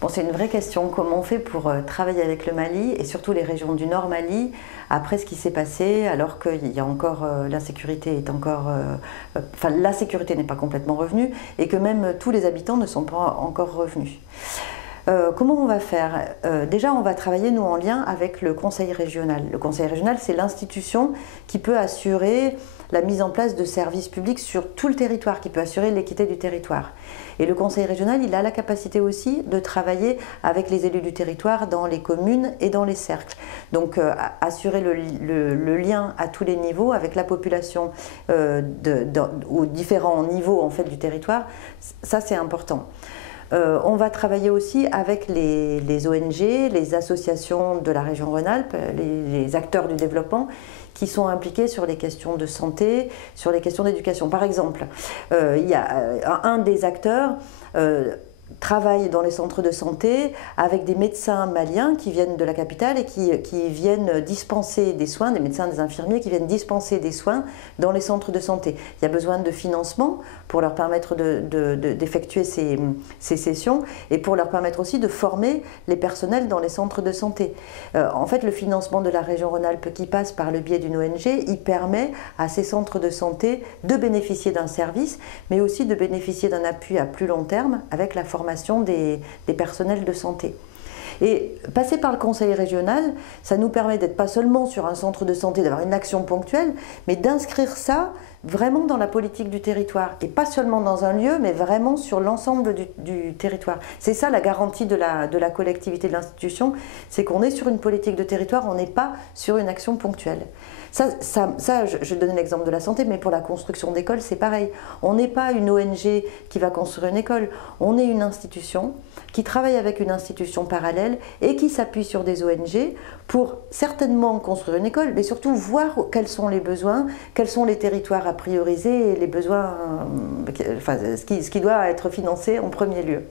Bon, c'est une vraie question. Comment on fait pour travailler avec le Mali et surtout les régions du Nord Mali après ce qui s'est passé, alors qu'il y a encore l'insécurité est encore, enfin la sécurité n'est pas complètement revenue et que même tous les habitants ne sont pas encore revenus. Comment on va faire? Déjà, on va travailler, nous, en lien avec le Conseil régional. Le Conseil régional, c'est l'institution qui peut assurer la mise en place de services publics sur tout le territoire, qui peut assurer l'équité du territoire. Et le Conseil régional, il a la capacité aussi de travailler avec les élus du territoire dans les communes et dans les cercles. Donc, assurer le lien à tous les niveaux avec la population aux différents niveaux en fait, du territoire, ça c'est important. On va travailler aussi avec les ONG, les associations de la région Rhône-Alpes, les acteurs du développement qui sont impliqués sur les questions de santé, sur les questions d'éducation. Par exemple, il y a un des acteurs travaille dans les centres de santé avec des médecins maliens qui viennent de la capitale et qui viennent dispenser des soins, des médecins, des infirmiers qui viennent dispenser des soins dans les centres de santé. Il y a besoin de financement pour leur permettre d'effectuer ces sessions et pour leur permettre aussi de former les personnels dans les centres de santé. En fait, le financement de la région Rhône-Alpes qui passe par le biais d'une ONG, il permet à ces centres de santé de bénéficier d'un service, mais aussi de bénéficier d'un appui à plus long terme avec la formation des personnels de santé. Et passer par le conseil régional, ça nous permet d'être pas seulement sur un centre de santé, d'avoir une action ponctuelle, mais d'inscrire ça vraiment dans la politique du territoire. Et pas seulement dans un lieu, mais vraiment sur l'ensemble du territoire. C'est ça la garantie de la collectivité de l'institution, c'est qu'on est sur une politique de territoire, on n'est pas sur une action ponctuelle. Je donne l'exemple de la santé, mais pour la construction d'écoles, c'est pareil. On n'est pas une ONG qui va construire une école, on est une institution qui travaille avec une institution parallèle et qui s'appuie sur des ONG pour certainement construire une école, mais surtout voir quels sont les besoins, quels sont les territoires à prioriser et les besoins, enfin, ce qui doit être financé en premier lieu.